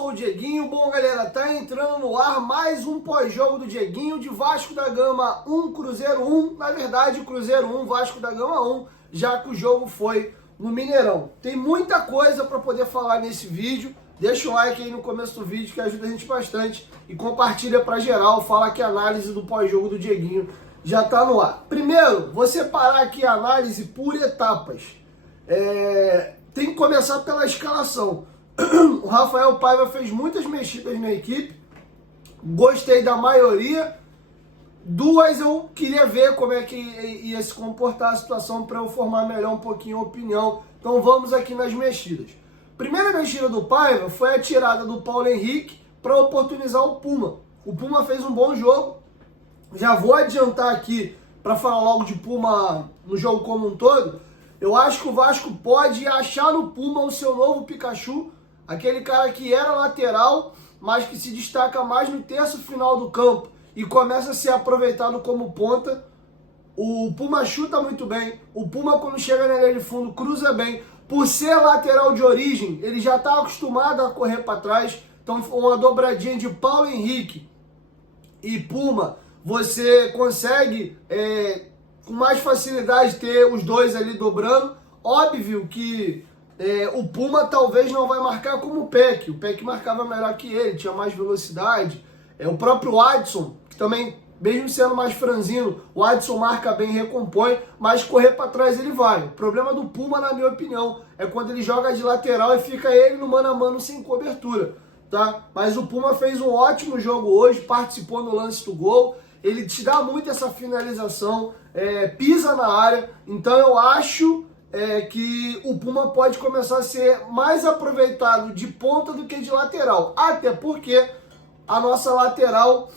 sou o Dieguinho. Bom, galera, tá entrando no ar mais um pós-jogo do Dieguinho de Vasco da Gama 1, Cruzeiro 1. Na verdade, Cruzeiro 1, Vasco da Gama 1, já que o jogo foi no Mineirão. Tem muita coisa para poder falar nesse vídeo. Deixa o like aí no começo do vídeo que ajuda a gente bastante. E compartilha para geral, fala que a análise do pós-jogo do Dieguinho já tá no ar. Primeiro, vou separar aqui a análise por etapas. Tem que começar pela escalação. O Rafael Paiva fez muitas mexidas na equipe. Gostei da maioria. Duas eu queria ver como é que ia se comportar a situação para eu formar melhor um pouquinho a opinião. Então vamos aqui nas mexidas. Primeira mexida do Paiva foi a tirada do Paulo Henrique para oportunizar o Puma. O Puma fez um bom jogo. Já vou adiantar aqui para falar logo de Puma no jogo como um todo. Eu acho que o Vasco pode achar no Puma o seu novo Pikachu. Aquele cara que era lateral, mas que se destaca mais no terço final do campo e começa a ser aproveitado como ponta. O Puma chuta muito bem. O Puma, quando chega na linha de fundo, cruza bem. Por ser lateral de origem, ele já está acostumado a correr para trás. Então, uma dobradinha de Paulo Henrique e Puma, você consegue com mais facilidade ter os dois ali dobrando. Óbvio que o Puma talvez não vai marcar como o Peck. O Peck marcava melhor que ele, tinha mais velocidade. O próprio Adson, que também, mesmo sendo mais franzino, o Adson marca bem, recompõe, mas correr para trás ele vai. O problema do Puma, na minha opinião, é quando ele joga de lateral e fica ele no mano a mano sem cobertura, tá? Mas o Puma fez um ótimo jogo hoje, participou no lance do gol. Ele te dá muito essa finalização, pisa na área. Então eu acho que o Puma pode começar a ser mais aproveitado de ponta do que de lateral. Até porque a nossa lateral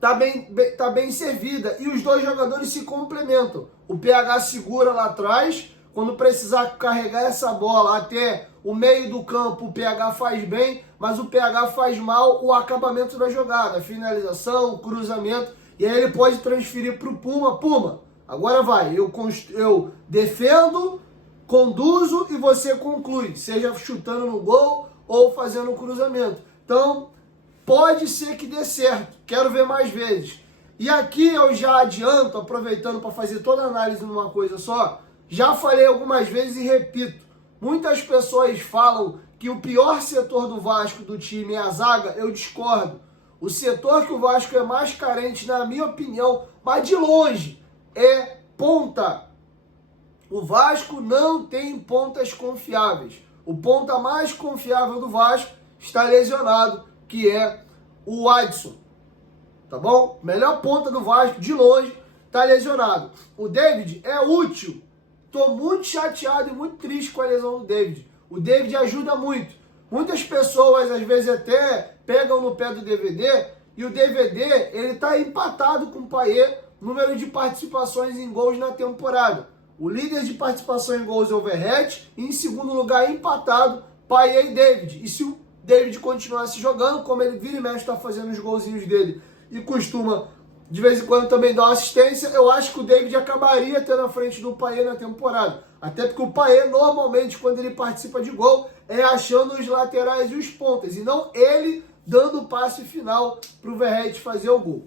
tá bem servida e os dois jogadores se complementam. O PH segura lá atrás, quando precisar carregar essa bola até o meio do campo, o PH faz bem, mas o PH faz mal o acabamento da jogada, a finalização, o cruzamento, e aí ele pode transferir para o Puma. Puma, agora vai, eu defendo, conduzo e você conclui, seja chutando no gol ou fazendo um cruzamento. Então, pode ser que dê certo, quero ver mais vezes. E aqui eu já adianto, aproveitando para fazer toda a análise numa coisa só, já falei algumas vezes e repito, muitas pessoas falam que o pior setor do Vasco, do time, é a zaga. Eu discordo. O setor que o Vasco é mais carente, na minha opinião, mas de longe, é ponta. O Vasco não tem pontas confiáveis. O ponta mais confiável do Vasco está lesionado, que é o Adson. Tá bom? Melhor ponta do Vasco, de longe, está lesionado. O David é útil. Estou muito chateado e muito triste com a lesão do David. O David ajuda muito. Muitas pessoas, às vezes, até pegam no pé do DVD, e o DVD, ele está empatado com o Payet, número de participações em gols na temporada. O líder de participação em gols é o Verratti, e em segundo lugar, empatado, Payet e David. E se o David continuasse jogando, como ele vira e mexe, está fazendo os golzinhos dele, e costuma de vez em quando também dá uma assistência, eu acho que o David acabaria tendo a frente do Payet na temporada. Até porque o Payet, normalmente, quando ele participa de gol, é achando os laterais e os pontas, e não ele dando o passe final para o Verratti fazer o gol.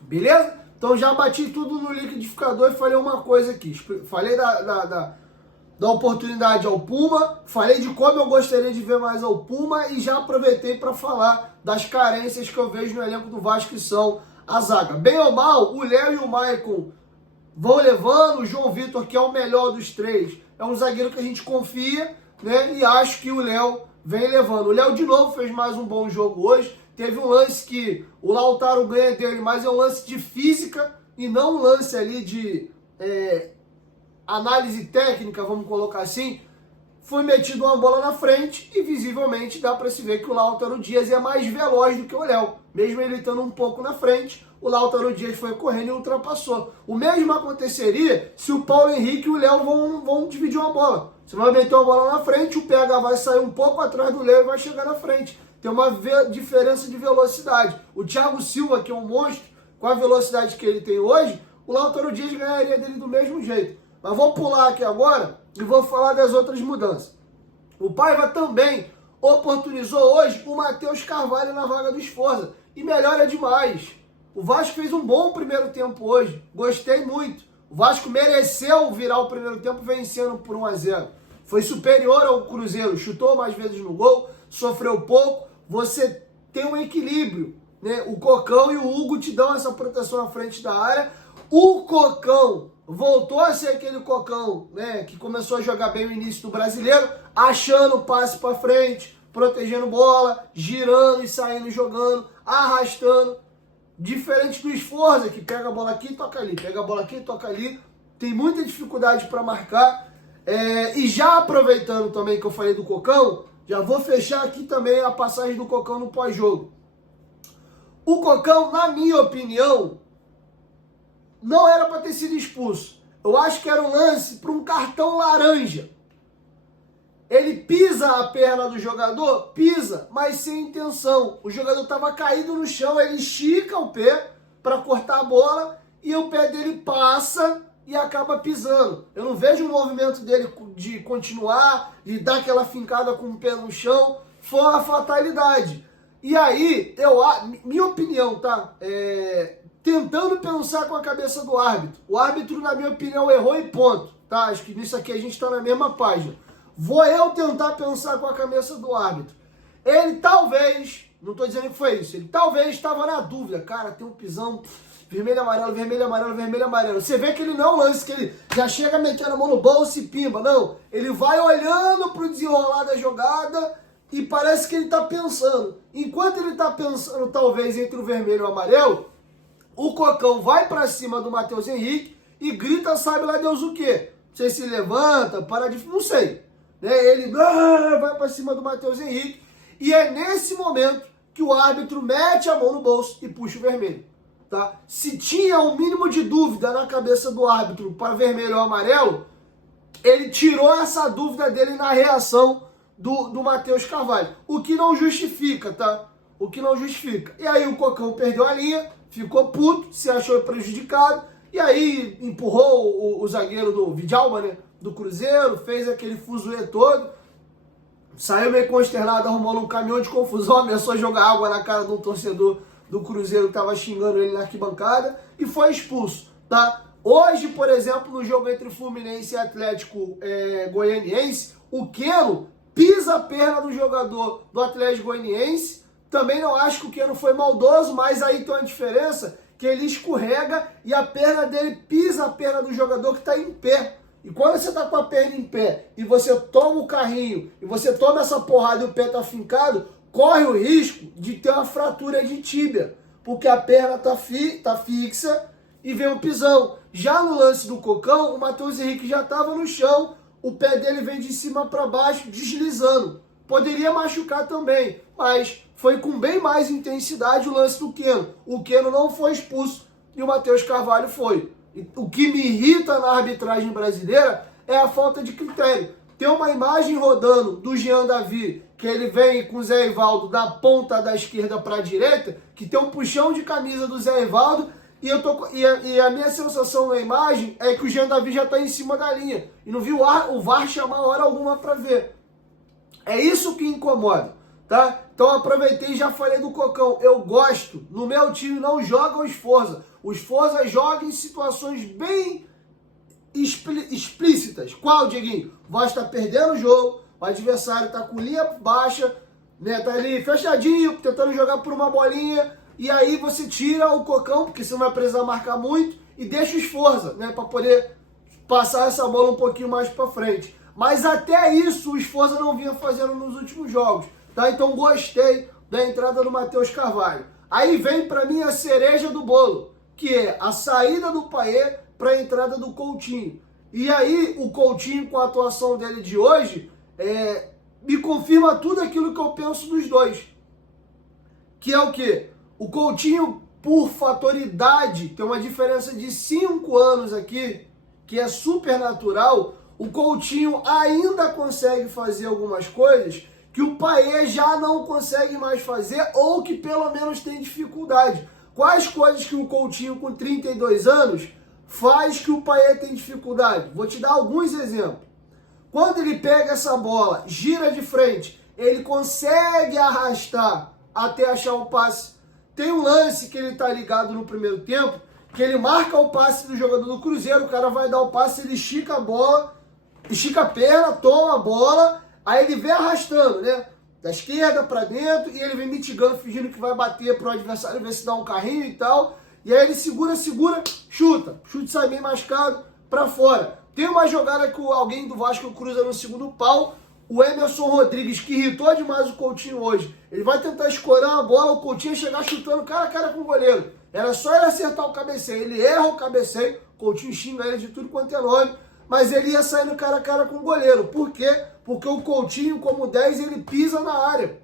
Beleza? Então já bati tudo no liquidificador e falei uma coisa aqui. Falei da oportunidade ao Puma, falei de como eu gostaria de ver mais ao Puma e já aproveitei para falar das carências que eu vejo no elenco do Vasco, que são a zaga. Bem ou mal, o Léo e o Maicon vão levando. O João Vitor, que é o melhor dos três, é um zagueiro que a gente confia, né? E acho que o Léo vem levando. O Léo de novo fez mais um bom jogo hoje. Teve um lance que o Lautaro ganha dele, mas é um lance de física e não um lance ali de análise técnica, vamos colocar assim. Foi metido uma bola na frente e visivelmente dá para se ver que o Lautaro Dias é mais veloz do que o Léo. Mesmo ele estando um pouco na frente, o Lautaro Dias foi correndo e ultrapassou. O mesmo aconteceria se o Paulo Henrique e o Léo vão dividir uma bola. Você vai meter uma bola na frente, o PH vai sair um pouco atrás do Léo e vai chegar na frente. Tem uma diferença de velocidade. O Thiago Silva, que é um monstro, com a velocidade que ele tem hoje, o Lautaro Dias ganharia dele do mesmo jeito. Mas vou pular aqui agora e vou falar das outras mudanças. O Paiva também oportunizou hoje o Matheus Carvalho na vaga do Sforza. E melhora demais. O Vasco fez um bom primeiro tempo hoje. Gostei muito. O Vasco mereceu virar o primeiro tempo vencendo por 1-0. Foi superior ao Cruzeiro. Chutou mais vezes no gol. Sofreu pouco. Você tem um equilíbrio, né? O Cocão e o Hugo te dão essa proteção à frente da área. O Cocão voltou a ser aquele Cocão, né, que começou a jogar bem no início do Brasileiro, achando o passe para frente, protegendo bola, girando e saindo jogando, arrastando. Diferente do Sforza, que pega a bola aqui e toca ali, pega a bola aqui e toca ali. Tem muita dificuldade para marcar. E já aproveitando também que eu falei do Cocão, já vou fechar aqui também a passagem do Cocão no pós-jogo. O Cocão, na minha opinião, não era para ter sido expulso. Eu acho que era um lance para um cartão laranja. Ele pisa a perna do jogador? Pisa, mas sem intenção. O jogador estava caído no chão, ele estica o pé para cortar a bola e o pé dele passa e acaba pisando. Eu não vejo o movimento dele de continuar, de dar aquela fincada com o pé no chão. Foi uma fatalidade. E aí, minha opinião, tá? Tentando pensar com a cabeça do árbitro. O árbitro, na minha opinião, errou e ponto. Tá? Acho que nisso aqui a gente está na mesma página. Vou eu tentar pensar com a cabeça do árbitro. Ele talvez, não estou dizendo que foi isso, ele talvez estava na dúvida. Cara, tem um pisão vermelho, amarelo, vermelho, amarelo, vermelho, amarelo. Você vê que ele não é um lance que ele já chega metendo a mão no bolso e pimba. Não, ele vai olhando para o desenrolar da jogada e parece que ele está pensando. Enquanto ele está pensando, talvez, entre o vermelho e o amarelo, o Cocão vai para cima do Matheus Henrique e grita, sabe lá Deus o quê? Não sei se ele levanta, para de... não sei. Ele vai para cima do Matheus Henrique e é nesse momento que o árbitro mete a mão no bolso e puxa o vermelho. Tá? Se tinha um mínimo de dúvida na cabeça do árbitro para vermelho ou amarelo, ele tirou essa dúvida dele na reação do Matheus Carvalho. O que não justifica, tá? O que não justifica. E aí o Cocão perdeu a linha, ficou puto, se achou prejudicado, e aí empurrou o zagueiro do Vidalba, né, do Cruzeiro, fez aquele fuzuê todo, saiu meio consternado, arrumando um caminhão de confusão, ameaçou jogar água na cara de um torcedor do Cruzeiro que estava xingando ele na arquibancada e foi expulso, tá? Hoje, por exemplo, no jogo entre Fluminense e Atlético Goianiense, o Keno pisa a perna do jogador do Atlético Goianiense. Também não acho que o Keno foi maldoso, mas aí tem uma diferença, que ele escorrega e a perna dele pisa a perna do jogador que está em pé. E quando você está com a perna em pé e você toma o carrinho e você toma essa porrada e o pé está fincado, corre o risco de ter uma fratura de tíbia, porque a perna tá fixa e vem um pisão. Já no lance do Cocão, o Matheus Henrique já estava no chão, o pé dele vem de cima para baixo, deslizando. Poderia machucar também, mas foi com bem mais intensidade o lance do Keno. O Keno não foi expulso e o Matheus Carvalho foi. O que me irrita na arbitragem brasileira é a falta de critério. Tem uma imagem rodando do Jean Davi, que ele vem com o Zé Ivaldo da ponta da esquerda para a direita, que tem um puxão de camisa do Zé Ivaldo, e a minha sensação na imagem é que o Jean Davi já está em cima da linha. E não vi o VAR chamar hora alguma para ver. É isso que incomoda, tá? Então aproveitei e já falei do Cocão. Eu gosto, no meu time não joga o Sforza. O Sforza joga em situações bem explícitas. Qual, Dieguinho? O Vasco está perdendo o jogo, o adversário está com linha baixa, né? Tá ali fechadinho, tentando jogar por uma bolinha, e aí você tira o Cocão, porque você não vai precisar marcar muito, e deixa o Sforza, né? Para poder passar essa bola um pouquinho mais para frente. Mas até isso o Sforza não vinha fazendo nos últimos jogos, tá? Então gostei da entrada do Matheus Carvalho. Aí vem para mim a cereja do bolo, que é a saída do Payet para a entrada do Coutinho. E aí o Coutinho, com a atuação dele de hoje, me confirma tudo aquilo que eu penso dos dois. Que é o quê? O Coutinho, por fator idade, tem uma diferença de 5 anos aqui, que é super natural. O Coutinho ainda consegue fazer algumas coisas que o Payet já não consegue mais fazer, ou que pelo menos tem dificuldade. Quais coisas que o Coutinho com 32 anos faz que o Payet tem dificuldade? Vou te dar alguns exemplos. Quando ele pega essa bola, gira de frente ele consegue arrastar até achar o passe. Tem um lance que ele tá ligado no primeiro tempo, que ele marca o passe do jogador do Cruzeiro, o cara vai dar o passe, ele estica a bola, estica a perna, toma a bola, aí ele vem arrastando, né? Da esquerda para dentro, e ele vem mitigando, fingindo que vai bater pro adversário, ver se dá um carrinho e tal. E aí ele segura, chuta. Chute sai bem mascado para fora. Tem uma jogada que alguém do Vasco cruza no segundo pau, o Emerson Rodrigues, que irritou demais o Coutinho hoje, ele vai tentar escorar a bola, o Coutinho chegar chutando cara a cara com o goleiro. Era só ele acertar o cabeceio. Ele erra o cabeceio, o Coutinho xinga ele de tudo quanto é nome, mas ele ia saindo cara a cara com o goleiro. Por quê? Porque o Coutinho, como 10, ele pisa na área.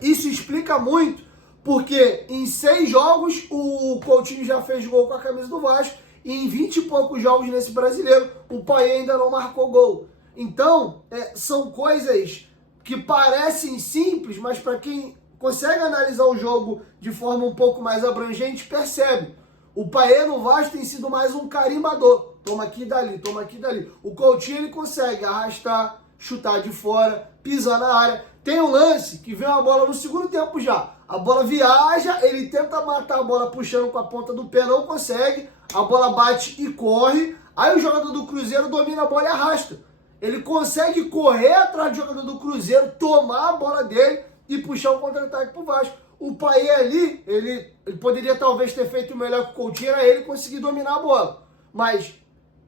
Isso explica muito, porque em 6 jogos o Coutinho já fez gol com a camisa do Vasco, e em 20 e poucos jogos nesse brasileiro, o Payet ainda não marcou gol. Então, são coisas que parecem simples, mas para quem consegue analisar o jogo de forma um pouco mais abrangente, percebe. O Payet no Vasco tem sido mais um carimbador. Toma aqui e dali, toma aqui e dali. O Coutinho ele consegue arrastar, chutar de fora, pisar na área. Tem um lance que vem uma bola no segundo tempo já. A bola viaja, ele tenta matar a bola puxando com a ponta do pé, não consegue. A bola bate e corre. Aí o jogador do Cruzeiro domina a bola e arrasta. Ele consegue correr atrás do jogador do Cruzeiro, tomar a bola dele e puxar o contra-ataque pro Vasco. O Payet ali, ele poderia talvez ter feito o melhor que o Coutinho, era ele conseguir dominar a bola. Mas,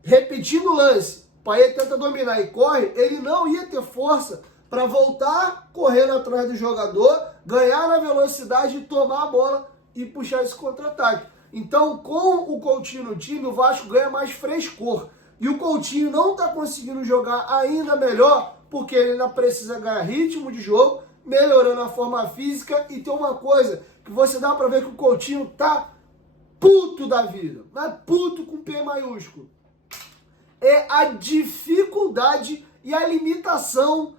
repetindo o lance, o Payet tenta dominar e corre, ele não ia ter força para voltar correndo atrás do jogador, ganhar na velocidade e tomar a bola e puxar esse contra-ataque. Então, com o Coutinho no time, o Vasco ganha mais frescor. E o Coutinho não está conseguindo jogar ainda melhor, porque ele ainda precisa ganhar ritmo de jogo, melhorando a forma física. E tem uma coisa que você dá para ver que o Coutinho tá puto da vida. Não é puto com P maiúsculo. É a dificuldade e a limitação.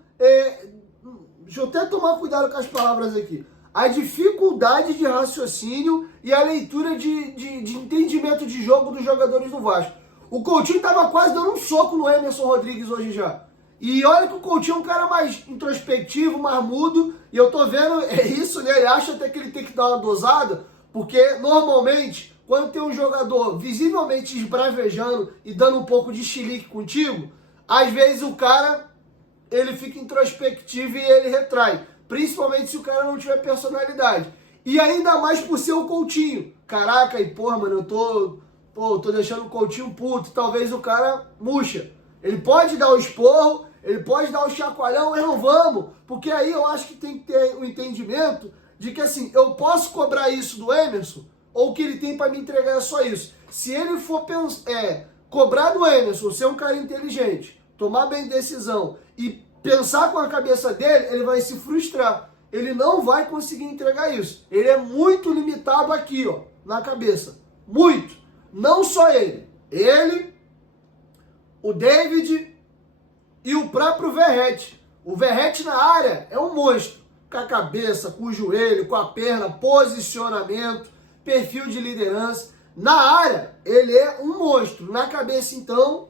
Deixa eu até tomar cuidado com as palavras aqui. A dificuldade de raciocínio e a leitura de entendimento de jogo dos jogadores do Vasco. O Coutinho estava quase dando um soco no Emerson Rodrigues hoje já. E olha que o Coutinho é um cara mais introspectivo, mais mudo. E eu tô vendo, isso, né? Ele acha até que ele tem que dar uma dosada. Porque, normalmente, quando tem um jogador visivelmente esbravejando e dando um pouco de chilique contigo, às vezes o cara, ele fica introspectivo e ele retrai. Principalmente se o cara não tiver personalidade. E ainda mais por ser o Coutinho. Caraca, e porra, mano, eu tô deixando o Coutinho puto. Talvez o cara murcha. Ele pode dar o esporro, ele pode dar o chacoalhão, mas não vamos. Porque aí eu acho que tem que ter o entendimento de que assim, eu posso cobrar isso do Emerson, ou o que ele tem para me entregar é só isso. Se ele for cobrar do Emerson, ser um cara inteligente, tomar bem decisão e pensar com a cabeça dele, ele vai se frustrar. Ele não vai conseguir entregar isso. Ele é muito limitado aqui, ó, na cabeça. Muito. Não só ele. Ele, o David e o próprio Verratti. O Verratti na área é um monstro. Com a cabeça, com o joelho, com a perna, posicionamento, perfil de liderança. Na área, ele é um monstro. Na cabeça, então,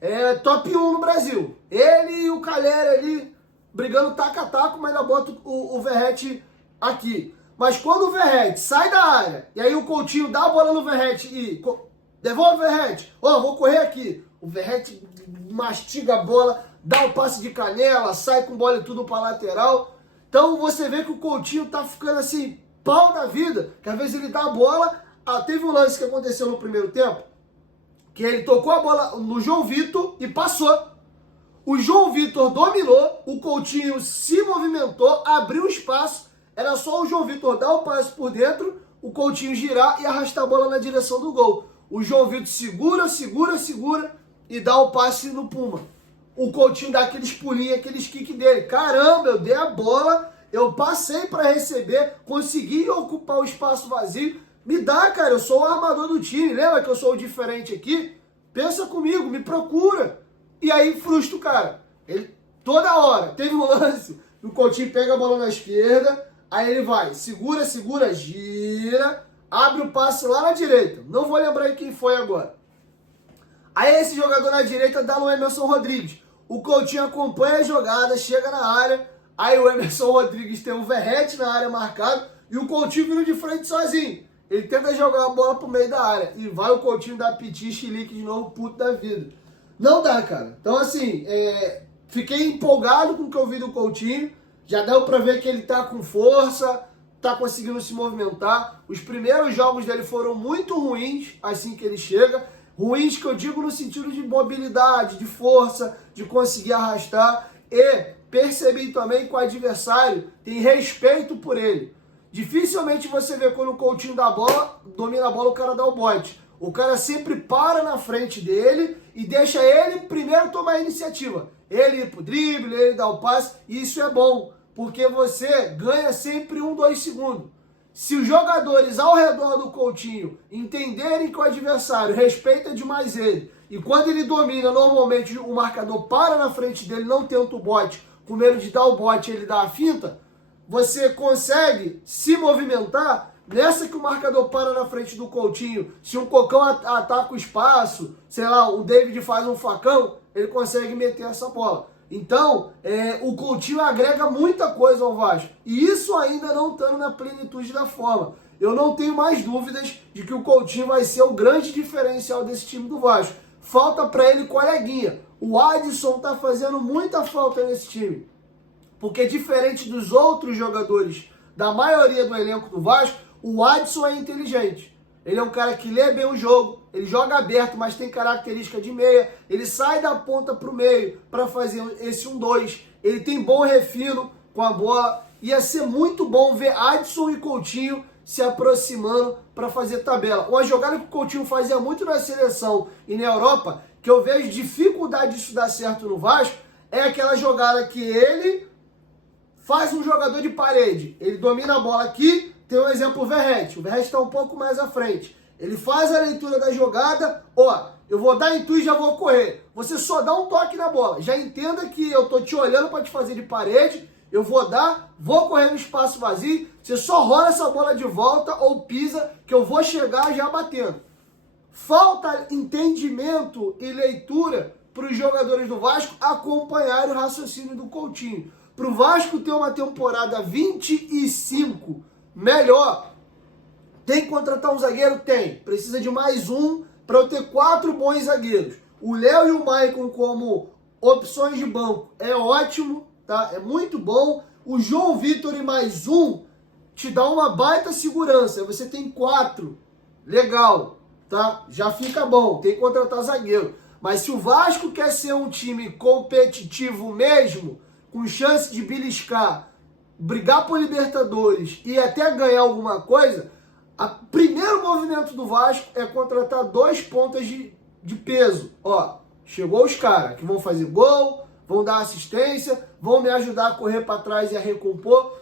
é top 1 no Brasil. Ele e o Calera ali brigando taco a taco, mas ainda bota o Verratti aqui. Mas quando o Verratti sai da área, e aí o Coutinho dá a bola no Verratti e devolve o Verratti, vou correr aqui. O Verratti mastiga a bola, dá o passe de canela, sai com bola e tudo para lateral. Então você vê que o Coutinho tá ficando assim, pau da vida, que às vezes ele dá a bola. Teve um lance que aconteceu no primeiro tempo, que ele tocou a bola no João Vitor e passou. O João Vitor dominou, o Coutinho se movimentou, abriu espaço, era só o João Vitor dar o passe por dentro, o Coutinho girar e arrastar a bola na direção do gol. O João Vitor segura e dá o passe no Puma. O Coutinho dá aqueles pulinhos, aqueles kicks dele. Caramba, eu dei a bola, eu passei para receber, consegui ocupar o espaço vazio. Me dá, cara, eu sou o armador do time. Lembra que eu sou o diferente aqui? Pensa comigo, me procura. E aí frustra o cara. Ele, toda hora, teve um lance, o Coutinho pega a bola na esquerda, aí ele vai, segura, gira, abre o passe lá na direita. Não vou lembrar quem foi agora. Aí esse jogador na direita dá no Emerson Rodrigues. O Coutinho acompanha a jogada, chega na área, Aí o Emerson Rodrigues tem o Verratti na área marcado e o Coutinho vindo de frente sozinho. Ele tenta jogar a bola pro meio da área e vai o Coutinho dar piti, chilique de novo, puto da vida. Não dá, cara. Então, assim, fiquei empolgado com o que eu vi do Coutinho. Já deu pra ver que ele tá com força, tá conseguindo se movimentar. Os primeiros jogos dele foram muito ruins, assim que ele chega. Ruins que eu digo no sentido de mobilidade, de força, de conseguir arrastar. E percebi também que o adversário tem respeito por ele. Dificilmente você vê quando o Coutinho dá a bola, domina a bola, o cara dá o bote. O cara sempre para na frente dele e deixa ele primeiro tomar a iniciativa. Ele ir pro drible, ele dar o passe, e isso é bom, porque você ganha sempre 1-2 segundos. Se os jogadores ao redor do Coutinho entenderem que o adversário respeita demais ele, e quando ele domina, normalmente o marcador para na frente dele, não tenta o bote, com medo de dar o bote ele dá a finta, você consegue se movimentar nessa que o marcador para na frente do Coutinho. Se um Cocão ataca o espaço, sei lá, o David faz um facão, ele consegue meter essa bola. Então, o Coutinho agrega muita coisa ao Vasco. E isso ainda não estando na plenitude da forma. Eu não tenho mais dúvidas de que o Coutinho vai ser o grande diferencial desse time do Vasco. Falta para ele coleguinha. O Adson tá fazendo muita falta nesse time. Porque diferente dos outros jogadores, da maioria do elenco do Vasco, o Adson é inteligente. Ele é um cara que lê bem o jogo, ele joga aberto, mas tem característica de meia. Ele sai da ponta para o meio para fazer esse 1-2. Ele tem bom refino com a bola. Ia ser muito bom ver Adson e Coutinho se aproximando para fazer tabela. Uma jogada que o Coutinho fazia muito na seleção e na Europa, que eu vejo dificuldade disso dar certo no Vasco, é aquela jogada que ele faz um jogador de parede. Ele domina a bola aqui, tem um exemplo o Verratti. O Verratti está um pouco mais à frente. Ele faz a leitura da jogada, eu vou dar intuito e já vou correr. Você só dá um toque na bola. Já entenda que eu tô te olhando para te fazer de parede, eu vou correr no espaço vazio, você só rola essa bola de volta ou pisa, que eu vou chegar já batendo. Falta entendimento e leitura para os jogadores do Vasco acompanhar o raciocínio do Coutinho. Para o Vasco ter uma temporada 25 melhor, tem que contratar um zagueiro? Tem. Precisa de mais um para eu ter 4 bons zagueiros. O Léo e o Maicon como opções de banco é ótimo, tá? É muito bom. O João Vitor e mais um te dá uma baita segurança. Você tem 4. Legal, tá? Já fica bom. Tem que contratar zagueiro. Mas se o Vasco quer ser um time competitivo mesmo, com chance de beliscar, brigar por Libertadores e até ganhar alguma coisa, o primeiro movimento do Vasco é contratar 2 pontas de peso. Chegou os caras que vão fazer gol, vão dar assistência, vão me ajudar a correr para trás e a recompor.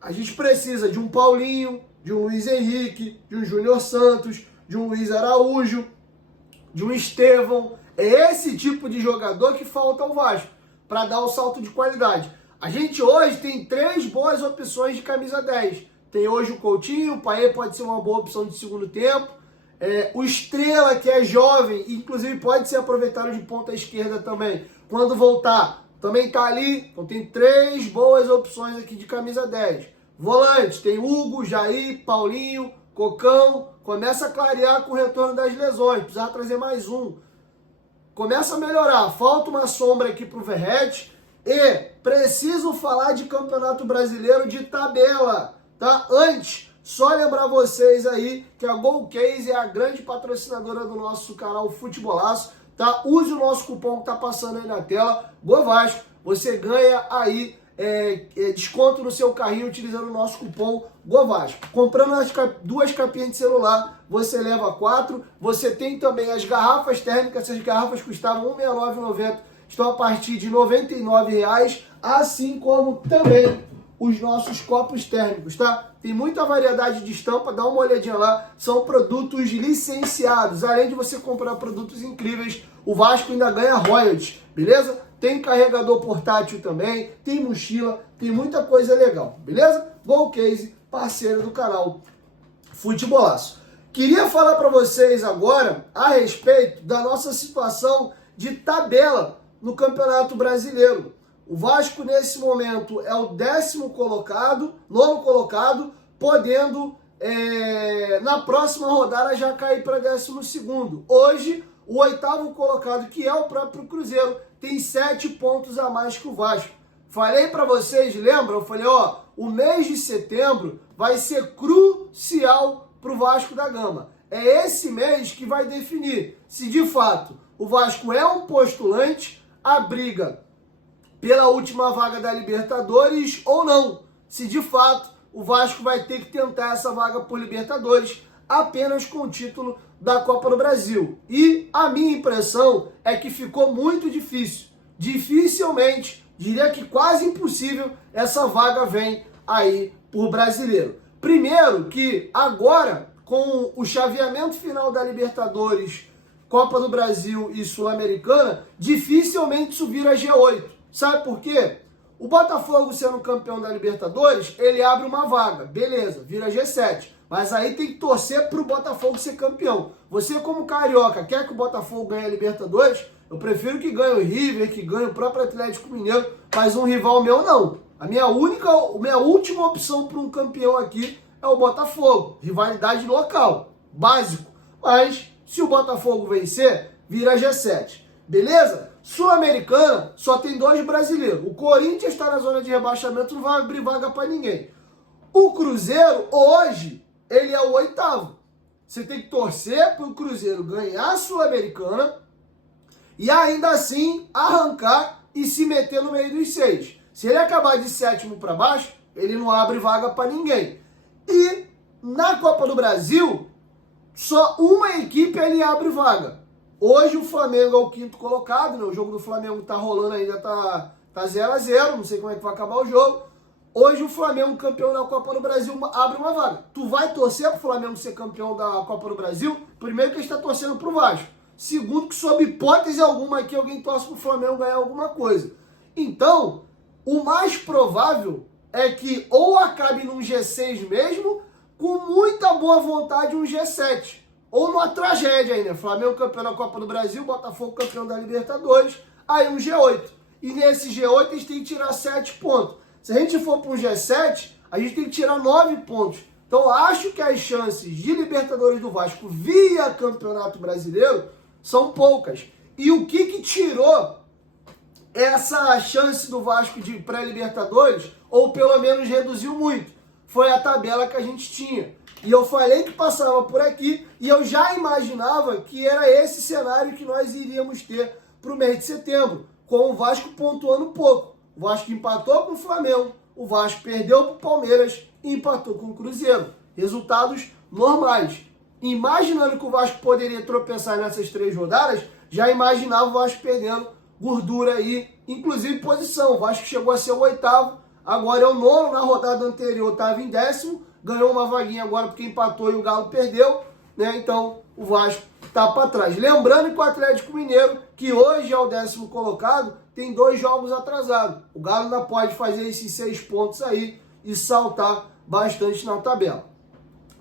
A gente precisa de um Paulinho, de um Luiz Henrique, de um Júnior Santos, de um Luiz Araújo, de um Estevão. É esse tipo de jogador que falta ao Vasco para dar o salto de qualidade. A gente hoje tem 3 boas opções de camisa 10. Tem hoje o Coutinho, o Payet pode ser uma boa opção de segundo tempo. O Estrela, que é jovem, inclusive pode ser aproveitado de ponta esquerda também. Quando voltar, também tá ali. Então tem 3 boas opções aqui de camisa 10. Volante, tem Hugo, Jair, Paulinho, Cocão. Começa a clarear com o retorno das lesões. Precisa trazer mais um. Começa a melhorar. Falta uma sombra aqui pro Verratti. E preciso falar de Campeonato Brasileiro de tabela, tá? Antes, só lembrar vocês aí que a Golcase é a grande patrocinadora do nosso canal Futebolaço, tá? Use o nosso cupom que tá passando aí na tela, GOVASCO. Você ganha aí desconto no seu carrinho utilizando o nosso cupom GOVASCO. Comprando as 2 capinhas de celular, você leva 4. Você tem também as garrafas térmicas. Essas garrafas custavam R$ 169,90. Estão a partir de R$ 99,00, assim como também os nossos copos térmicos, tá? Tem muita variedade de estampa, dá uma olhadinha lá. São produtos licenciados. Além de você comprar produtos incríveis, o Vasco ainda ganha royalties, beleza? Tem carregador portátil também, tem mochila, tem muita coisa legal, beleza? Golcase, parceiro do canal Futebolaço. Queria falar para vocês agora a respeito da nossa situação de tabela no Campeonato Brasileiro. O Vasco, nesse momento, é o 10º colocado, 9º colocado, podendo, na próxima rodada, já cair para 12º. Hoje, o 8º colocado, que é o próprio Cruzeiro, tem 7 pontos a mais que o Vasco. Falei para vocês, lembram? Eu falei, o mês de setembro vai ser crucial para o Vasco da Gama. É esse mês que vai definir se, de fato, o Vasco é um postulante à briga pela última vaga da Libertadores ou não. Se de fato o Vasco vai ter que tentar essa vaga por Libertadores apenas com o título da Copa do Brasil. E a minha impressão é que ficou muito difícil. Dificilmente, diria que quase impossível, essa vaga vem aí por Brasileiro. Primeiro que agora, com o chaveamento final da Libertadores, Copa do Brasil e Sul-Americana, dificilmente isso vira G8. Sabe por quê? O Botafogo sendo campeão da Libertadores, ele abre uma vaga, beleza, vira G7. Mas aí tem que torcer pro Botafogo ser campeão. Você, como carioca, quer que o Botafogo ganhe a Libertadores? Eu prefiro que ganhe o River, que ganhe o próprio Atlético Mineiro, mas um rival meu não. A minha última opção para um campeão aqui é o Botafogo. Rivalidade local, básico. Mas se o Botafogo vencer, vira G7. Beleza? Sul-Americana só tem 2 brasileiros. O Corinthians está na zona de rebaixamento, não vai abrir vaga para ninguém. O Cruzeiro, hoje, ele é o 8º. Você tem que torcer para o Cruzeiro ganhar a Sul-Americana e ainda assim arrancar e se meter no meio dos 6. Se ele acabar de 7º para baixo, ele não abre vaga para ninguém. E na Copa do Brasil, só uma equipe ele abre vaga. Hoje o Flamengo é o 5º colocado, né? O jogo do Flamengo tá rolando ainda, tá 0-0, não sei como é que vai acabar o jogo. Hoje o Flamengo, campeão da Copa do Brasil, abre uma vaga. Tu vai torcer pro Flamengo ser campeão da Copa do Brasil? Primeiro que a gente tá torcendo pro Vasco. Segundo que, sob hipótese alguma aqui, alguém torce pro Flamengo ganhar alguma coisa. Então, o mais provável é que ou acabe num G6 mesmo, com muita boa vontade um G7. Ou numa tragédia ainda, Flamengo campeão da Copa do Brasil, Botafogo campeão da Libertadores, aí um G8. E nesse G8 a gente tem que tirar 7 pontos. Se a gente for para um G7, a gente tem que tirar 9 pontos. Então acho que as chances de Libertadores do Vasco via Campeonato Brasileiro são poucas. E o que tirou essa chance do Vasco de pré-Libertadores, ou pelo menos reduziu muito, foi a tabela que a gente tinha. E eu falei que passava por aqui e eu já imaginava que era esse cenário que nós iríamos ter para o mês de setembro, com o Vasco pontuando pouco. O Vasco empatou com o Flamengo, o Vasco perdeu para o Palmeiras e empatou com o Cruzeiro. Resultados normais. Imaginando que o Vasco poderia tropeçar nessas 3 rodadas, já imaginava o Vasco perdendo gordura aí, inclusive posição. O Vasco chegou a ser o 8º, agora é o 9º, na rodada anterior estava em 10º, ganhou uma vaguinha agora porque empatou e o Galo perdeu, né? Então o Vasco tá para trás. Lembrando que o Atlético Mineiro, que hoje é o 10º colocado, tem 2 jogos atrasados. O Galo ainda pode fazer esses 6 pontos aí e saltar bastante na tabela.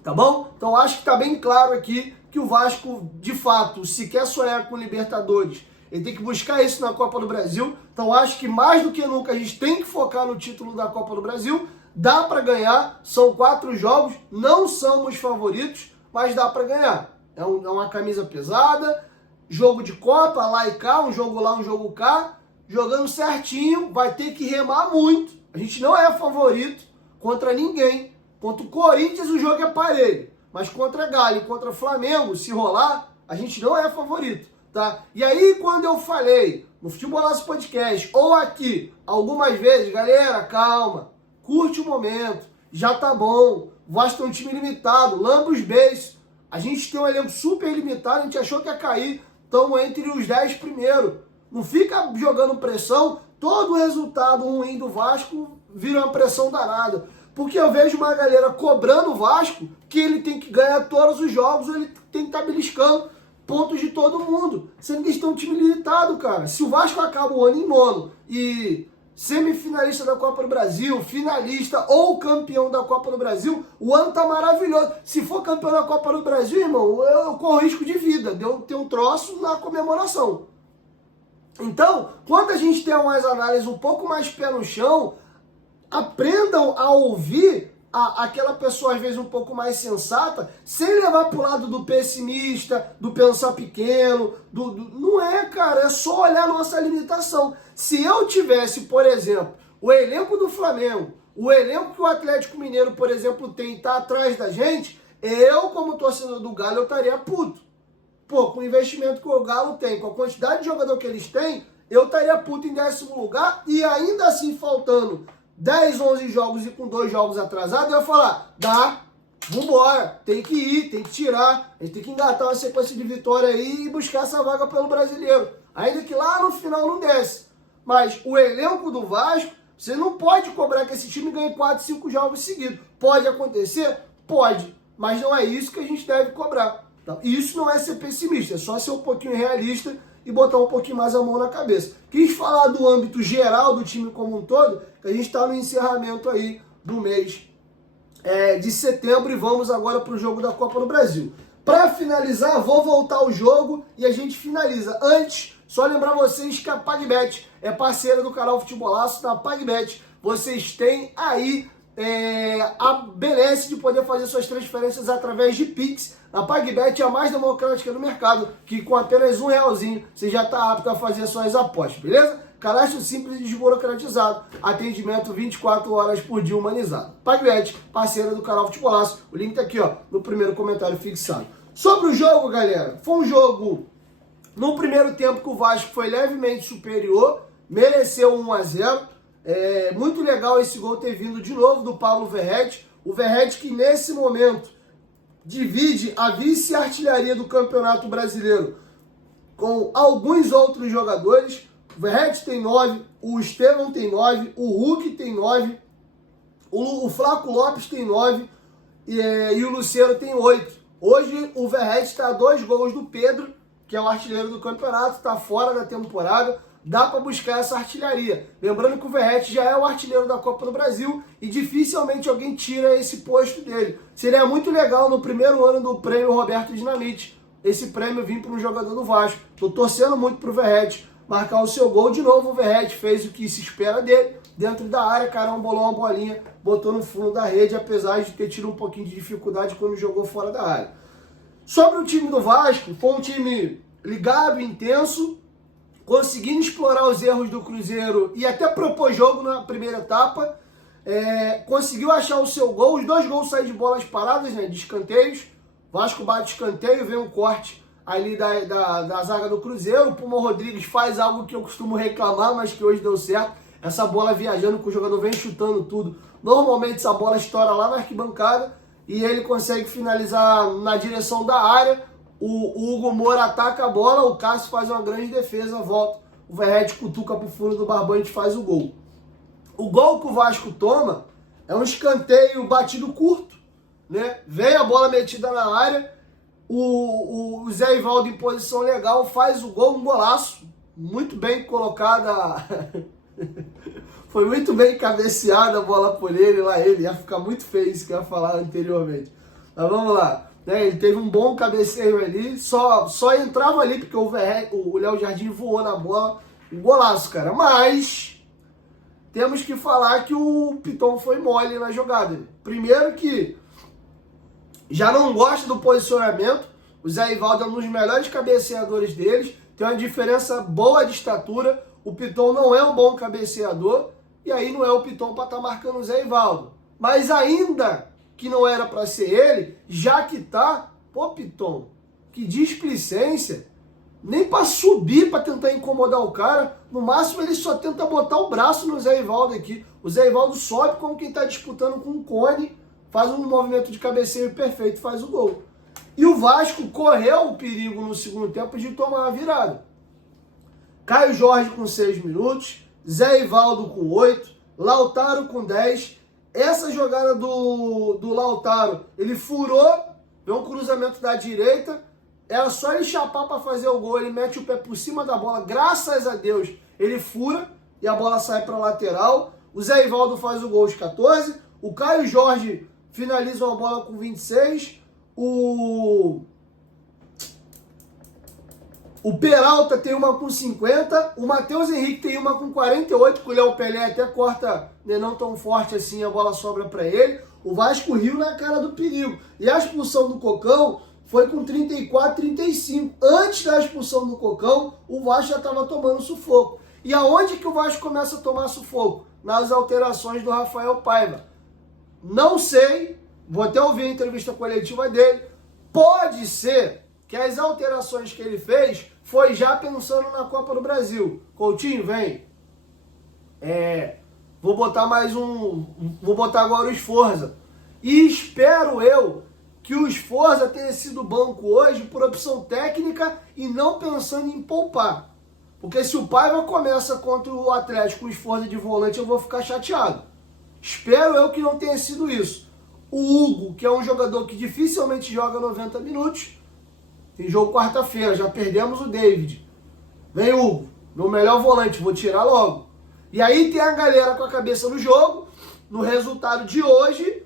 Tá bom? Então acho que tá bem claro aqui que o Vasco, de fato, se quer sonhar com Libertadores, ele tem que buscar isso na Copa do Brasil. Então acho que mais do que nunca a gente tem que focar no título da Copa do Brasil. Dá para ganhar, são 4 jogos, não somos favoritos, mas dá para ganhar. É uma camisa pesada, jogo de Copa, lá e cá, um jogo lá, um jogo cá, jogando certinho, vai ter que remar muito. A gente não é favorito contra ninguém. Contra o Corinthians o jogo é parelho, mas contra Galo e contra Flamengo, se rolar, a gente não é favorito, tá? E aí quando eu falei no Futebolaço Podcast ou aqui algumas vezes, galera, calma. Curte o momento, já tá bom. O Vasco tem um time limitado, lamba os beijos. A gente tem um elenco super limitado, a gente achou que ia cair. Estamos entre os 10 primeiros. Não fica jogando pressão. Todo resultado ruim do Vasco vira uma pressão danada. Porque eu vejo uma galera cobrando o Vasco que ele tem que ganhar todos os jogos, ou ele tem que estar beliscando pontos de todo mundo. Sendo que eles têm um time limitado, cara. Se o Vasco acaba o ano em 9º e semifinalista da Copa do Brasil, finalista ou campeão da Copa do Brasil, o ano tá maravilhoso. Se for campeão da Copa do Brasil, irmão, eu corro risco de vida, de eu ter um troço na comemoração. Então, quando a gente tem umas análises um pouco mais pé no chão, aprendam a ouvir aquela pessoa, às vezes, um pouco mais sensata, sem levar pro lado do pessimista, do pensar pequeno, não é, cara, é só olhar a nossa limitação. Se eu tivesse, por exemplo, o elenco do Flamengo, o elenco que o Atlético Mineiro, por exemplo, tem, tá atrás da gente, eu, como torcedor do Galo, eu estaria puto. Pô, com o investimento que o Galo tem, com a quantidade de jogador que eles têm, eu estaria puto em 10º lugar e ainda assim faltando 10, 11 jogos e com 2 jogos atrasados, eu ia falar, dá, vambora, tem que ir, tem que tirar, a gente tem que engatar uma sequência de vitória aí e buscar essa vaga pelo Brasileiro. Ainda que lá no final não desce. Mas o elenco do Vasco, você não pode cobrar que esse time ganhe 4, 5 jogos seguidos. Pode acontecer? Pode, mas não é isso que a gente deve cobrar. Então, isso não é ser pessimista, é só ser um pouquinho realista e botar um pouquinho mais a mão na cabeça. Quis falar do âmbito geral do time como um todo, que a gente está no encerramento aí do mês de setembro e vamos agora para o jogo da Copa do Brasil. Para finalizar, vou voltar ao jogo e a gente finaliza. Antes, só lembrar vocês que a PagBet é parceira do canal Futebolaço. Na PagBet vocês têm aí a beleza de poder fazer suas transferências através de Pix. A PagBet é a mais democrática do mercado, que com apenas R$1 você já está apto a fazer suas apostas, beleza? Cadastro simples e desburocratizado, atendimento 24 horas por dia humanizado. PagBet, parceira do canal Futebolaço, o link tá aqui ó, no primeiro comentário fixado. Sobre o jogo, galera, foi um jogo no primeiro tempo que o Vasco foi levemente superior, mereceu 1-0. Muito legal esse gol ter vindo de novo do Paulo Verratti. O Verratti que nesse momento divide a vice-artilharia do Campeonato Brasileiro com alguns outros jogadores. O Verratti tem 9, o Estevão tem 9, o Hulk tem 9, o Flaco Lopes tem 9 e o Luciano tem 8. Hoje o Verratti está a 2 gols do Pedro, que é o artilheiro do campeonato, está fora da temporada. Dá para buscar essa artilharia. Lembrando que o Verratti já é o artilheiro da Copa do Brasil e dificilmente alguém tira esse posto dele. Seria muito legal no primeiro ano do prêmio Roberto Dinamite esse prêmio vir para um jogador do Vasco. Estou torcendo muito para o Verratti marcar o seu gol. De novo o Verratti fez o que se espera dele. Dentro da área, carambolou uma bolinha, botou no fundo da rede, apesar de ter tido um pouquinho de dificuldade quando jogou fora da área. Sobre o time do Vasco, foi um time ligado, intenso, conseguindo explorar os erros do Cruzeiro e até propor jogo na primeira etapa. Conseguiu achar o seu gol. Os 2 gols saíram de bolas paradas, né, de escanteios. Vasco bate escanteio, vem um corte ali da zaga do Cruzeiro. O Puma Rodrigues faz algo que eu costumo reclamar, mas que hoje deu certo. Essa bola viajando, que o jogador vem chutando tudo. Normalmente essa bola estoura lá na arquibancada e ele consegue finalizar na direção da área. O Hugo Moura ataca a bola, o Cássio faz uma grande defesa, volta. O Verratti cutuca pro fundo do barbante e faz o gol. O gol que o Vasco toma é um escanteio batido curto, né? Vem a bola metida na área, o Zé Ivaldo em posição legal faz o gol, um golaço. Muito bem colocada. Foi muito bem cabeceada a bola por ele lá. Ele ia ficar muito feio isso que eu ia falar anteriormente. Mas vamos lá. Ele teve um bom cabeceio ali, só entrava ali porque o Léo Jardim voou na bola, um golaço, cara. Mas temos que falar que o Piton foi mole na jogada. Primeiro que já não gosta do posicionamento, o Zé Ivaldo é um dos melhores cabeceadores deles, tem uma diferença boa de estatura, o Piton não é um bom cabeceador, e aí não é o Piton para estar marcando o Zé Ivaldo. Mas ainda que não era para ser ele, já que tá, pô, Piton, que displicência, nem para subir para tentar incomodar o cara, no máximo ele só tenta botar o braço no Zé Ivaldo aqui. O Zé Ivaldo sobe como quem tá disputando com um cone, faz um movimento de cabeceio perfeito, faz o gol. E o Vasco correu o perigo no segundo tempo de tomar a virada. Caio Jorge com 6 minutos, Zé Ivaldo com 8, Lautaro com 10. Essa jogada do Lautaro, ele furou, deu um cruzamento da direita, era só ele chapar para fazer o gol, ele mete o pé por cima da bola, graças a Deus, ele fura e a bola sai para a lateral. O Zé Ivaldo faz o gol aos 14, o Caio Jorge finaliza uma bola com 26, o O Peralta tem uma com 50, o Matheus Henrique tem uma com 48, que o Léo Pelé até corta, né, não tão forte assim, a bola sobra para ele. O Vasco riu na cara do perigo. E a expulsão do Cocão foi com 34, 35. Antes da expulsão do Cocão, o Vasco já estava tomando sufoco. E aonde que o Vasco começa a tomar sufoco? Nas alterações do Rafael Paiva. Não sei, vou até ouvir a entrevista coletiva dele. Pode ser que as alterações que ele fez foi já pensando na Copa do Brasil. Coutinho, vem. Vou botar agora o Sforza. E espero eu que o Sforza tenha sido banco hoje por opção técnica e não pensando em poupar. Porque se o Paiva começa contra o Atlético com o Sforza de volante, eu vou ficar chateado. Espero eu que não tenha sido isso. O Hugo, que é um jogador que dificilmente joga 90 minutos, tem jogo quarta-feira, já perdemos o David. Vem Hugo, meu melhor volante, vou tirar logo. E aí tem a galera com a cabeça no jogo, no resultado de hoje,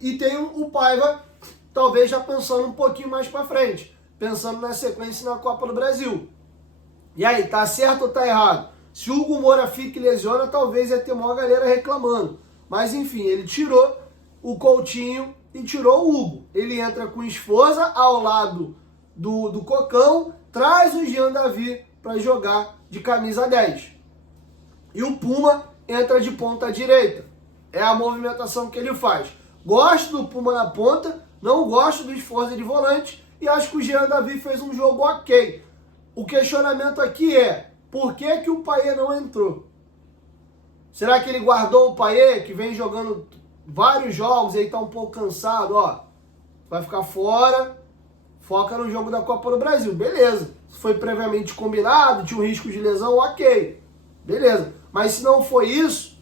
e tem o Paiva, talvez já pensando um pouquinho mais pra frente, pensando na sequência na Copa do Brasil. E aí, tá certo ou tá errado? Se o Hugo Moura fica e lesiona, talvez ia ter uma galera reclamando. Mas enfim, ele tirou o Coutinho e tirou o Hugo. Ele entra com Sforza ao lado do Cocão, traz o Jean Davi para jogar de camisa 10. E o Puma entra de ponta direita. É a movimentação que ele faz. Gosto do Puma na ponta, não gosto do Sforza de volante e acho que o Jean Davi fez um jogo ok. O questionamento aqui é, por que o Payet não entrou? Será que ele guardou o Payet, que vem jogando vários jogos e aí tá um pouco cansado? Ó, vai ficar fora, foca no jogo da Copa do Brasil. Beleza. Se foi previamente combinado, tinha um risco de lesão, ok. Beleza. Mas se não foi isso,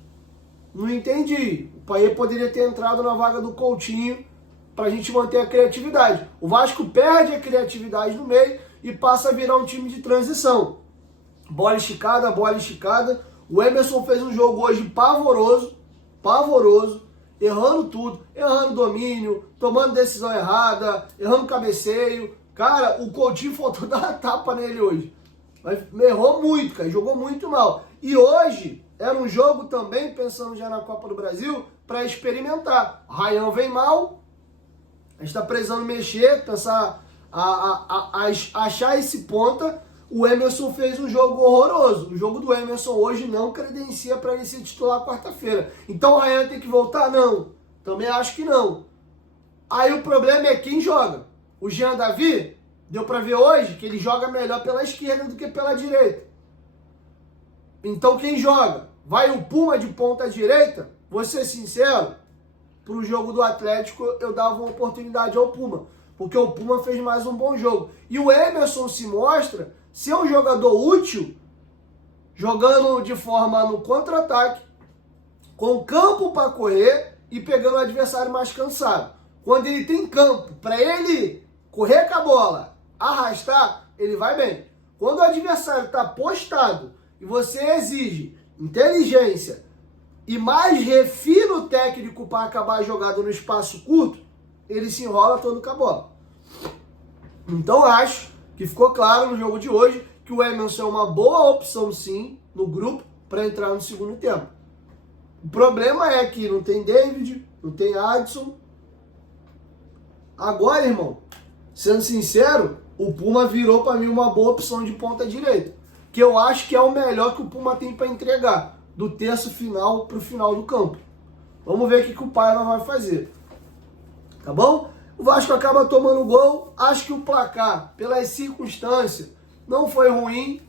não entendi. O Payet poderia ter entrado na vaga do Coutinho pra gente manter a criatividade. O Vasco perde a criatividade no meio e passa a virar um time de transição. Bola esticada, bola esticada. O Emerson fez um jogo hoje pavoroso, errando tudo, errando domínio, tomando decisão errada, errando cabeceio. Cara, o Coutinho faltou dar uma tapa nele hoje. Mas errou muito, cara, jogou muito mal. E hoje era um jogo também, pensando já na Copa do Brasil, para experimentar. O Ryan vem mal, a gente está precisando mexer, pensar, achar esse ponta. O Emerson fez um jogo horroroso. O jogo do Emerson hoje não credencia para ele ser titular quarta-feira. Então o Ryan tem que voltar? Não. Também acho que não. Aí o problema é quem joga. O Jean Davi, deu para ver hoje que ele joga melhor pela esquerda do que pela direita. Então quem joga? Vai o Puma de ponta direita? Vou ser sincero, para o jogo do Atlético eu dava uma oportunidade ao Puma. Porque o Puma fez mais um bom jogo. E o Emerson se mostra ser um jogador útil, jogando de forma no contra-ataque, com campo para correr e pegando o adversário mais cansado. Quando ele tem campo para ele correr com a bola, arrastar, ele vai bem. Quando o adversário está postado e você exige inteligência e mais refino técnico para acabar a jogada no espaço curto, ele se enrola todo com a bola. Então acho que ficou claro no jogo de hoje que o Emerson é uma boa opção sim no grupo para entrar no segundo tempo. O problema é que não tem David, não tem Adson. Agora, irmão, sendo sincero, o Puma virou para mim uma boa opção de ponta direita, que eu acho que é o melhor que o Puma tem para entregar, do terço final para o final do campo. Vamos ver o que o Paiva vai fazer. Tá bom? O Vasco acaba tomando gol. Acho que o placar, pelas circunstâncias, não foi ruim.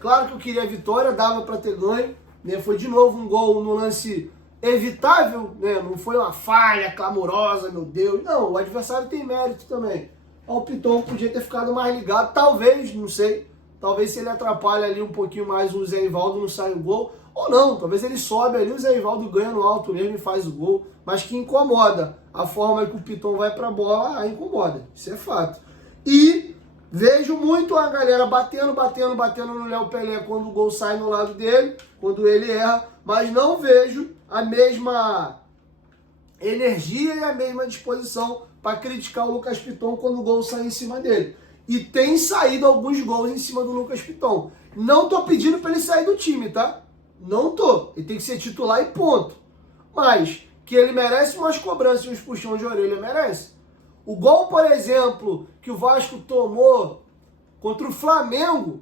Claro que eu queria a vitória, dava para ter ganho. Né? Foi de novo um gol no lance evitável, né? Não foi uma falha clamorosa, meu Deus. Não, o adversário tem mérito também. O Piton podia ter ficado mais ligado, talvez, não sei. Talvez se ele atrapalha ali um pouquinho mais o Zé Ivaldo, não sai o gol. Ou não, talvez ele sobe ali, o Zé Ivaldo ganha no alto mesmo e faz o gol. Mas que incomoda. A forma que o Piton vai pra bola, incomoda. Isso é fato. E vejo muito a galera batendo no Léo Pelé quando o gol sai no lado dele, quando ele erra. Mas não vejo a mesma energia e a mesma disposição para criticar o Lucas Piton quando o gol sai em cima dele. e tem saído alguns gols em cima do Lucas Piton. Não tô pedindo para ele sair do time, tá? Não tô. Ele tem que ser titular e ponto. Mas que ele merece umas cobranças e uns puxões de orelha, merece. O gol, por exemplo, que o Vasco tomou contra o Flamengo,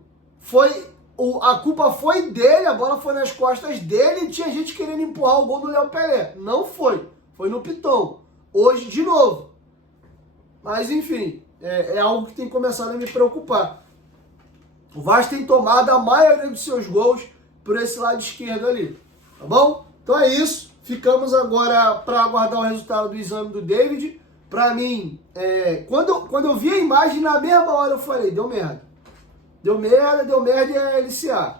a culpa foi dele, a bola foi nas costas dele e tinha gente querendo empurrar o gol do Léo Pelé. Não foi. Foi no Piton. Hoje, de novo. Mas, enfim, é algo que tem começado a me preocupar. O Vasco tem tomado a maioria dos seus gols por esse lado esquerdo ali. Tá bom? Então é isso. Ficamos agora para aguardar o resultado do exame do David. Para mim, quando eu vi a imagem, na mesma hora eu falei, deu merda. Deu merda e é LCA.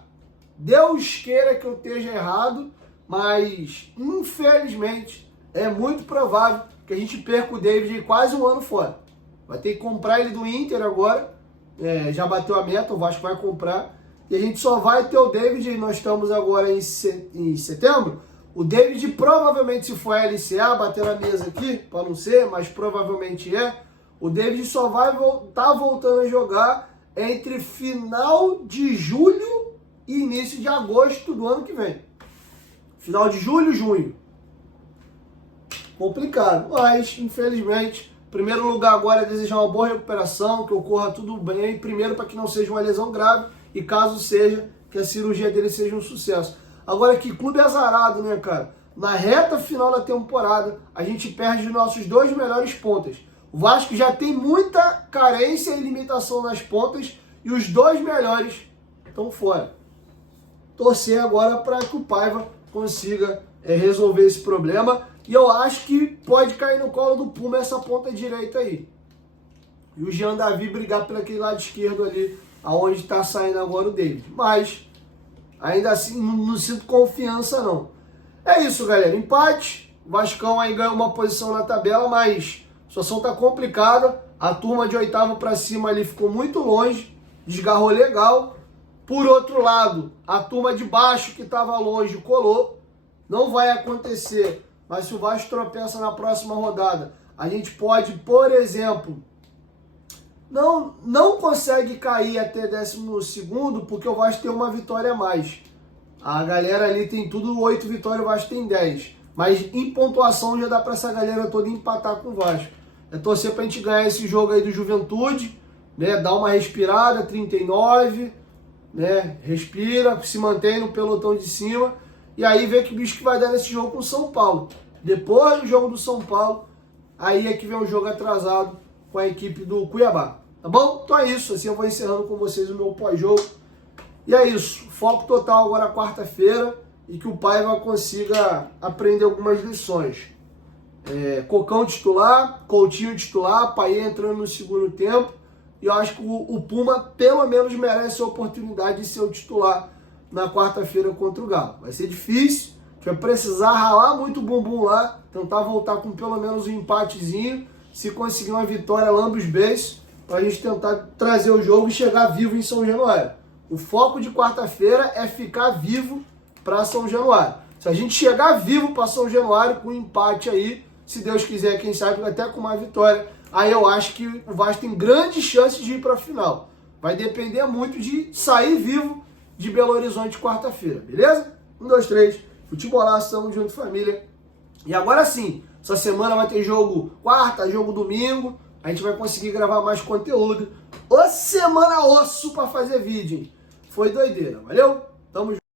Deus queira que eu esteja errado, mas infelizmente é muito provável que a gente perca o David quase um ano fora. Vai ter que comprar ele do Inter agora. Já bateu a meta, o Vasco vai comprar. E a gente só vai ter o David, e nós estamos agora em setembro. O David provavelmente, se for LCA, bater na mesa aqui, para não ser, mas provavelmente é. O David só vai estar voltando a jogar entre final de julho e início de agosto do ano que vem. Final de julho, junho. Complicado, mas infelizmente, primeiro lugar agora é desejar uma boa recuperação, que ocorra tudo bem, primeiro para que não seja uma lesão grave e caso seja, que a cirurgia dele seja um sucesso. Agora que clube azarado, né, cara? Na reta final da temporada, a gente perde os nossos dois melhores pontas. O Vasco já tem muita carência e limitação nas pontas e os dois melhores estão fora. Torcer agora para que o Paiva consiga resolver esse problema. E eu acho que pode cair no colo do Puma essa ponta direita aí. E o Jean Davi brigar por aquele lado esquerdo ali, aonde está saindo agora o David. Mas, ainda assim, não sinto confiança não. É isso, galera. Empate. O Vascão aí ganha uma posição na tabela, mas a situação tá complicada. A turma de oitavo para cima ali ficou muito longe. Desgarrou legal. Por outro lado, a turma de baixo que estava longe colou. Não vai acontecer. Mas se o Vasco tropeça na próxima rodada, a gente pode, por exemplo, não consegue cair até 12º, porque o Vasco tem uma vitória a mais. A galera ali tem tudo 8 vitórias, o Vasco tem 10. Mas em pontuação já dá para essa galera toda empatar com o Vasco. É torcer para a gente ganhar esse jogo aí do Juventude, né? Dar uma respirada, 39, né? Respira, se mantém no pelotão de cima. E aí ver que bicho que vai dar nesse jogo com o São Paulo. Depois do jogo do São Paulo, aí é que vem o jogo atrasado com a equipe do Cuiabá. Tá bom? Então é isso. Assim eu vou encerrando com vocês o meu pós-jogo. E é isso. Foco total agora quarta-feira e que o Paiva consiga aprender algumas lições. Cocão titular, Coutinho titular, Paê entrando no segundo tempo. E eu acho que o Puma pelo menos merece a oportunidade de ser o titular na quarta-feira contra o Galo. Vai ser difícil, a gente vai precisar ralar muito o bumbum lá, tentar voltar com pelo menos um empatezinho, se conseguir uma vitória, lamba os beijos, para a gente tentar trazer o jogo e chegar vivo em São Januário. O foco de quarta-feira é ficar vivo para São Januário. Se a gente chegar vivo para São Januário com um empate aí, se Deus quiser, quem sabe até com uma vitória, aí eu acho que o Vasco tem grandes chances de ir para a final. Vai depender muito de sair vivo de Belo Horizonte quarta-feira, beleza? 1, 2, 3, futebolaço, tamo junto, família. E agora sim, essa semana vai ter jogo quarta, jogo domingo, a gente vai conseguir gravar mais conteúdo. Ô semana osso pra fazer vídeo, hein? Foi doideira, valeu? Tamo junto.